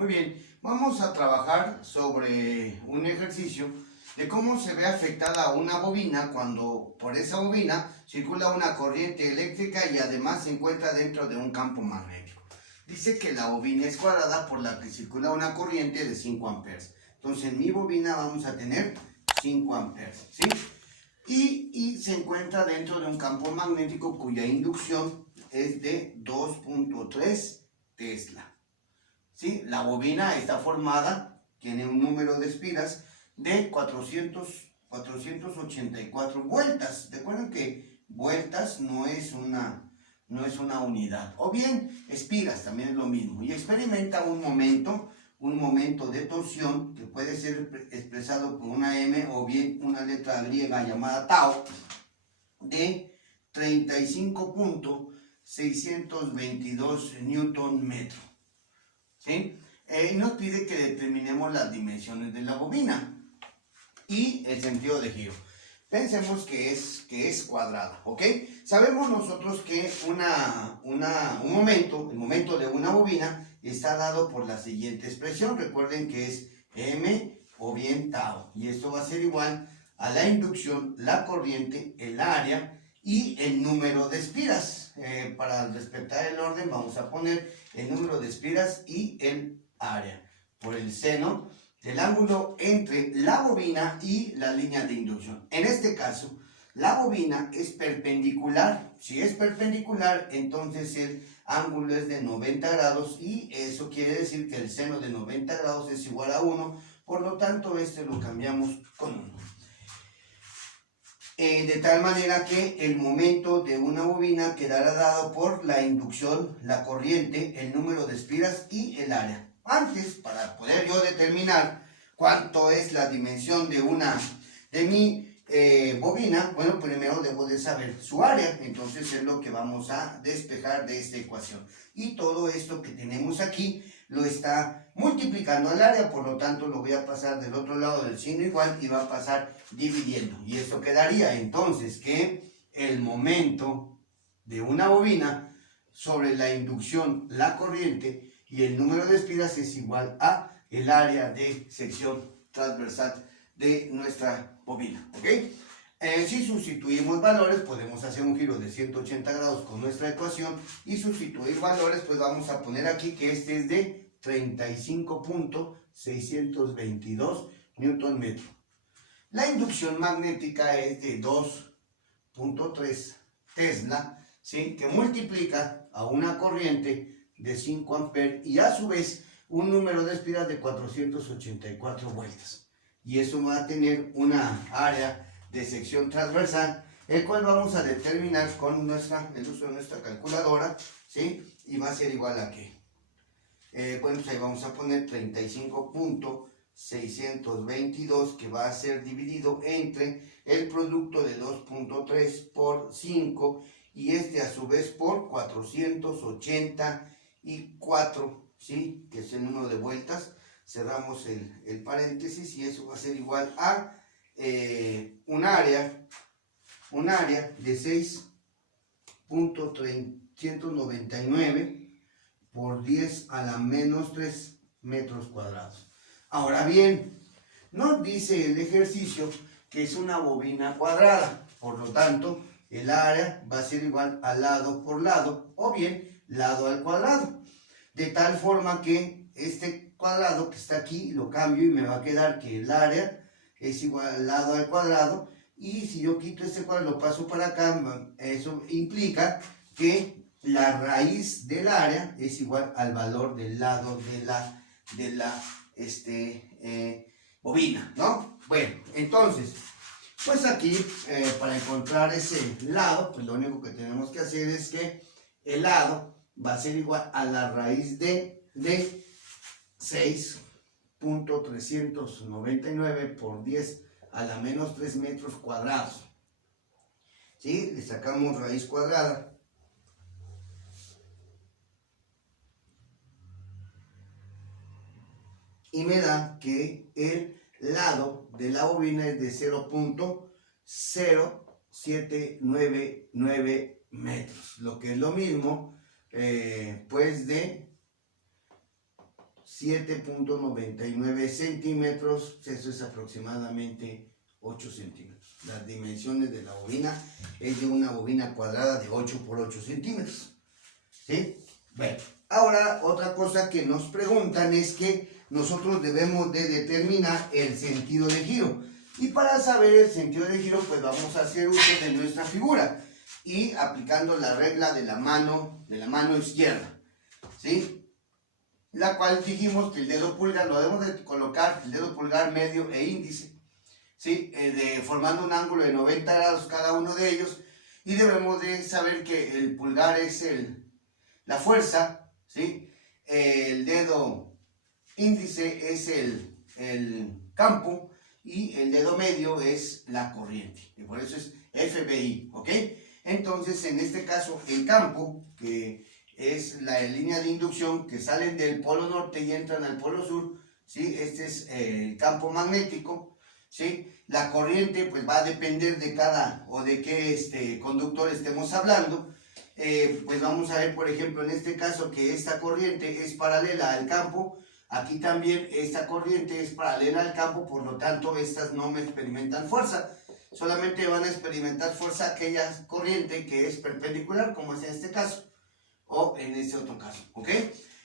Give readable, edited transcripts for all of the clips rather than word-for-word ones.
Muy bien, vamos a trabajar sobre un ejercicio de cómo se ve afectada una bobina cuando por esa bobina circula una corriente eléctrica y además se encuentra dentro de un campo magnético. Dice que la bobina es cuadrada por la que circula una corriente de 5 amperes. Entonces en mi bobina vamos a tener 5 amperes, ¿sí? Y se encuentra dentro de un campo magnético cuya inducción es de 2.3 Tesla. ¿Sí? La bobina está formada, tiene un número de espiras de 484 vueltas. Recuerden que vueltas no es una unidad. O bien, espiras también es lo mismo. Y experimenta un momento de torsión que puede ser expresado por una M o bien una letra griega llamada tau de 35.622 newton metro. ¿Sí? Nos pide que determinemos las dimensiones de la bobina y el sentido de giro. Pensemos que es cuadrada, ¿ok? Sabemos nosotros que el momento de una bobina está dado por la siguiente expresión. Recuerden que es M o bien tau. Y esto va a ser igual a la inducción, la corriente, el área y el número de espiras. Para respetar el orden vamos a poner el número de espiras y el área por el seno del ángulo entre la bobina y la línea de inducción. En este caso, la bobina es perpendicular. Si es perpendicular, entonces el ángulo es de 90 grados y eso quiere decir que el seno de 90 grados es igual a 1. Por lo tanto, este lo cambiamos con 1. De tal manera que el momento de una bobina quedará dado por la inducción, la corriente, el número de espiras y el área. Antes, para poder yo determinar cuánto es la dimensión de mi bobina, bueno, primero debo de saber su área. Entonces es lo que vamos a despejar de esta ecuación. Y todo esto que tenemos aquí lo está multiplicando al área, por lo tanto lo voy a pasar del otro lado del signo igual y va a pasar dividiendo. Y esto quedaría entonces que el momento de una bobina sobre la inducción, la corriente y el número de espiras es igual a el área de sección transversal de nuestra bobina, ¿ok? Si sustituimos valores, podemos hacer un giro de 180 grados con nuestra ecuación y sustituir valores, pues vamos a poner aquí que este es de 35.622 newton metro. La inducción magnética es de 2.3 Tesla, ¿sí? Que multiplica a una corriente de 5 amperes y a su vez un número de espiras de 484 vueltas. Y eso va a tener una área de sección transversal, el cual vamos a determinar con el uso de nuestra calculadora, ¿sí? Y va a ser igual a ¿qué? Bueno, pues ahí vamos a poner 35.622 que va a ser dividido entre el producto de 2.3 por 5 y este a su vez por 484, ¿sí? Que es el número de vueltas. Cerramos el paréntesis y eso va a ser igual a un área de 6.399 por 10 a la menos 3 metros cuadrados. Ahora bien, nos dice el ejercicio que es una bobina cuadrada, por lo tanto, el área va a ser igual a lado por lado, o bien lado al cuadrado, de tal forma que este cuadrado que está aquí lo cambio y me va a quedar que el área es igual al lado al cuadrado, y si yo quito este cuadrado lo paso para acá, eso implica que la raíz del área es igual al valor del lado de la bobina, ¿no? Bueno, entonces, pues aquí para encontrar ese lado, pues lo único que tenemos que hacer es que el lado va a ser igual a la raíz de 6.399 por 10 a la menos 3 metros cuadrados. ¿Sí? Le sacamos raíz cuadrada. Y me da que el lado de la bobina es de 0.0799 metros, lo que es lo mismo pues de 7.99 centímetros, eso es aproximadamente 8 centímetros. Las dimensiones de la bobina es de una bobina cuadrada de 8 por 8 centímetros. ¿Sí? Bueno, ahora otra cosa que nos preguntan es que nosotros debemos de determinar el sentido de giro. Y para saber el sentido de giro, pues vamos a hacer uso de nuestra figura y aplicando la regla de la mano izquierda, ¿sí? La cual dijimos que el dedo pulgar lo debemos de colocar, el dedo pulgar, medio e índice, ¿sí? Formando un ángulo de 90 grados cada uno de ellos, y debemos de saber que el pulgar es la fuerza, ¿sí? El dedo índice es el campo y el dedo medio es la corriente, y por eso es FBI, ¿ok? Entonces, en este caso, el campo, que es la línea de inducción que salen del polo norte y entran al polo sur, ¿sí? Este es el campo magnético, ¿sí? La corriente pues va a depender de cada o de qué conductor estemos hablando. Pues vamos a ver, por ejemplo, en este caso que esta corriente es paralela al campo. Aquí también esta corriente es paralela al campo, por lo tanto estas no me experimentan fuerza. Solamente van a experimentar fuerza aquella corriente que es perpendicular, como es en este caso, o en este otro caso, ¿ok?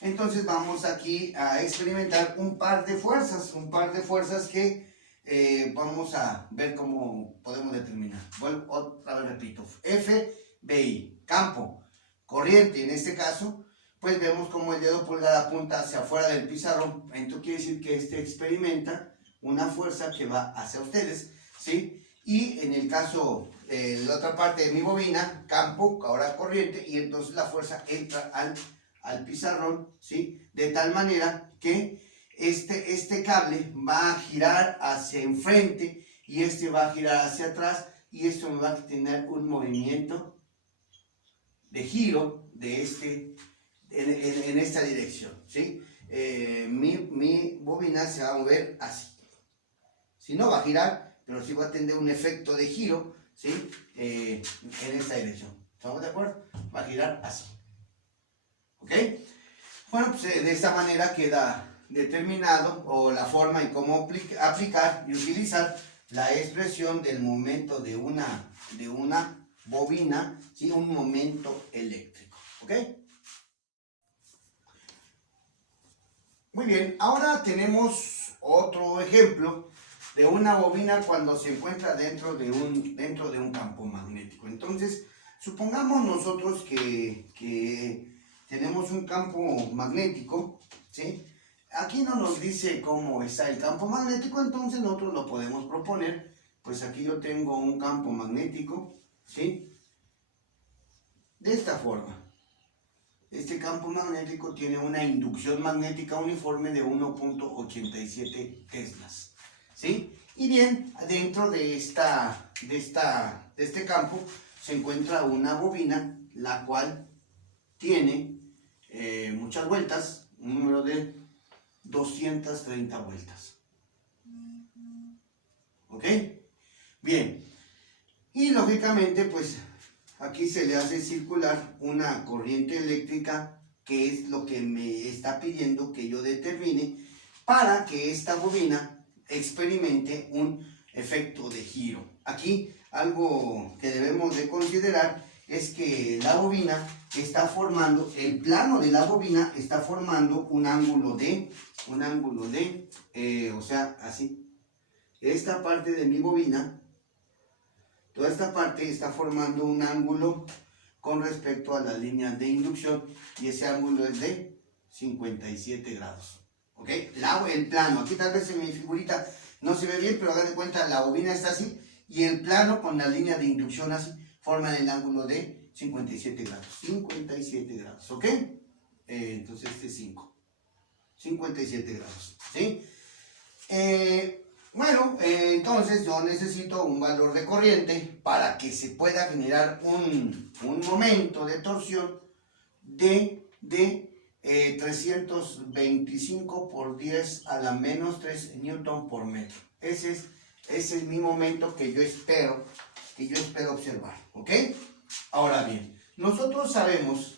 Entonces vamos aquí a experimentar un par de fuerzas que vamos a ver cómo podemos determinar. Bueno, otra vez repito, FBI, campo, corriente en este caso, pues vemos como el dedo pulgar apunta hacia afuera del pizarrón. Entonces quiere decir que experimenta una fuerza que va hacia ustedes, ¿sí? Y en el caso de la otra parte de mi bobina, campo, ahora corriente, y entonces la fuerza entra al pizarrón, ¿sí? De tal manera que este cable va a girar hacia enfrente y este va a girar hacia atrás, y esto me va a tener un movimiento de giro de en esta dirección, ¿sí? Mi bobina se va a mover así. Si no va a girar, pero sí va a tener un efecto de giro, ¿sí? En esta dirección. ¿Estamos de acuerdo? Va a girar así. ¿Ok? Bueno, pues de esta manera queda determinado, o la forma en cómo aplicar y utilizar la expresión del momento de una bobina, ¿sí? Un momento eléctrico. ¿Ok? Muy bien, ahora tenemos otro ejemplo de una bobina cuando se encuentra dentro de un campo magnético. Entonces, supongamos nosotros que tenemos un campo magnético, ¿sí? Aquí no nos dice cómo está el campo magnético, entonces nosotros lo podemos proponer. Pues aquí yo tengo un campo magnético, ¿sí? De esta forma. Este campo magnético tiene una inducción magnética uniforme de 1.87 teslas, ¿sí? Y bien, dentro de este campo se encuentra una bobina, la cual tiene muchas vueltas, un número de 230 vueltas. ¿Ok? Bien. Y lógicamente, pues, aquí se le hace circular una corriente eléctrica, que es lo que me está pidiendo que yo determine para que esta bobina experimente un efecto de giro. Aquí algo que debemos de considerar es que la bobina está formando, el plano de la bobina está formando un ángulo de, o sea, así. Esta parte de mi bobina, toda esta parte está formando un ángulo con respecto a la línea de inducción, y ese ángulo es de 57 grados. ¿Ok? El plano, aquí tal vez en mi figurita no se ve bien, pero hagan de cuenta, la bobina está así, y el plano con la línea de inducción así, forman el ángulo de 57 grados. 57 grados, ¿ok? Entonces este es 5. 57 grados, ¿sí? Bueno, entonces yo necesito un valor de corriente para que se pueda generar un momento de torsión de 325 por 10 a la menos 3 newton por metro. Ese es mi momento que yo espero observar, ¿ok? Ahora bien, nosotros sabemos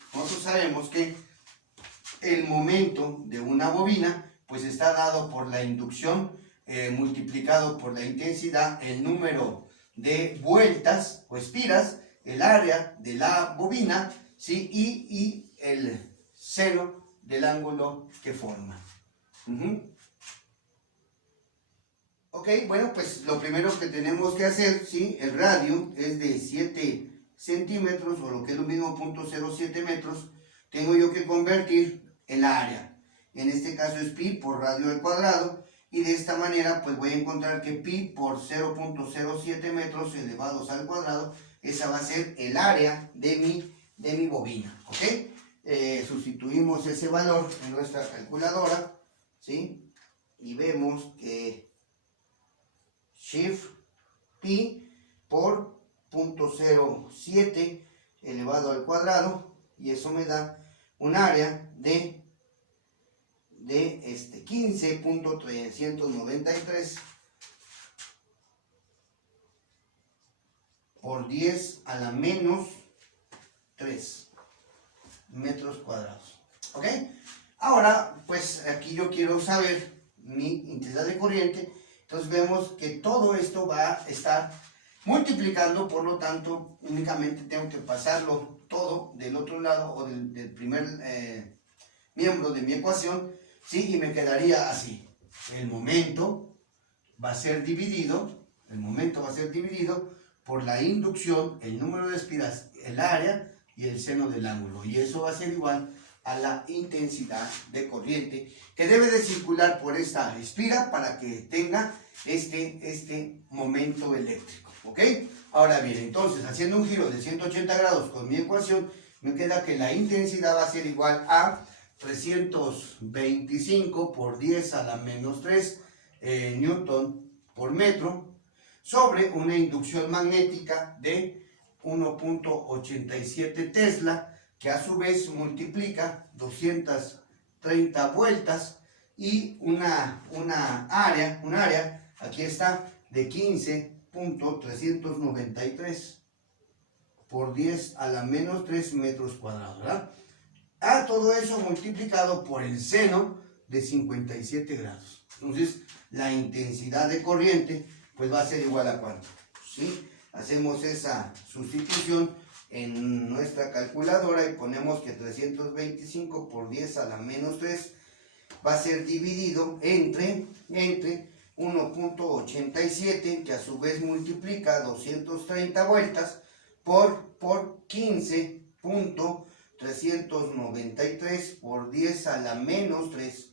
que el momento de una bobina pues está dado por la inducción multiplicado por la intensidad, el número de vueltas o espiras, el área de la bobina, ¿sí? Y el seno del ángulo que forma. Ok, bueno, pues lo primero que tenemos que hacer, ¿sí? El radio es de 7 centímetros, o lo que es lo mismo, 0.07 metros. Tengo yo que convertir el área. En este caso es pi por radio al cuadrado. Y de esta manera, pues voy a encontrar que pi por 0.07 metros elevados al cuadrado, esa va a ser el área de mi bobina, ¿ok? Sustituimos ese valor en nuestra calculadora, ¿sí? Y vemos que shift pi por 0.07 elevado al cuadrado, y eso me da un área de 15.393 por 10 a la menos 3 metros cuadrados. ¿Ok? Ahora, pues aquí yo quiero saber mi intensidad de corriente. Entonces vemos que todo esto va a estar multiplicando, por lo tanto, únicamente tengo que pasarlo todo del otro lado, o del primer miembro de mi ecuación, ¿sí? Y me quedaría así. El momento va a ser dividido por la inducción, el número de espiras, el área y el seno del ángulo. Y eso va a ser igual a la intensidad de corriente que debe de circular por esta espira para que tenga este momento eléctrico. ¿Ok? Ahora bien, entonces, haciendo un giro de 180 grados con mi ecuación, me queda que la intensidad va a ser igual a 325 por 10 a la menos 3 newton por metro, sobre una inducción magnética de 1.87 Tesla, que a su vez multiplica 230 vueltas y una área, aquí está, de 15.393 por 10 a la menos 3 metros cuadrados, ¿verdad? A todo eso multiplicado por el seno de 57 grados. Entonces, la intensidad de corriente pues va a ser igual a ¿cuánto? ¿Sí? Hacemos esa sustitución en nuestra calculadora y ponemos que 325 por 10 a la menos 3 va a ser dividido entre 1.87, que a su vez multiplica 230 vueltas por 15.393 por 10 a la menos 3,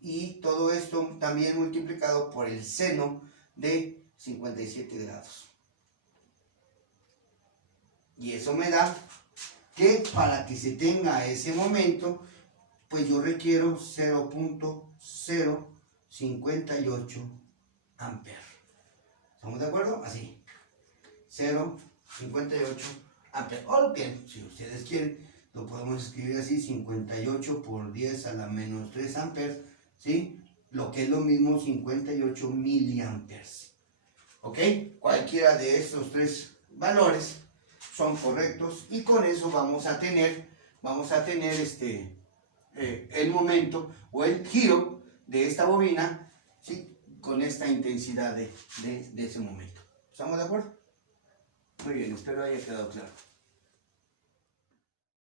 y todo esto también multiplicado por el seno de 57 grados. Y eso me da que para que se tenga ese momento, pues yo requiero 0.058 amperes. ¿Estamos de acuerdo? Así. 0.58 amperes. O bien, si ustedes quieren, lo podemos escribir así: 58 por 10 a la menos 3 amperes, ¿sí? Lo que es lo mismo, 58 miliamperes. ¿Ok? Cualquiera de estos tres valores son correctos, y con eso vamos a tener el momento o el giro de esta bobina, ¿sí? Con esta intensidad de ese momento. ¿Estamos de acuerdo? Muy bien, espero haya quedado claro.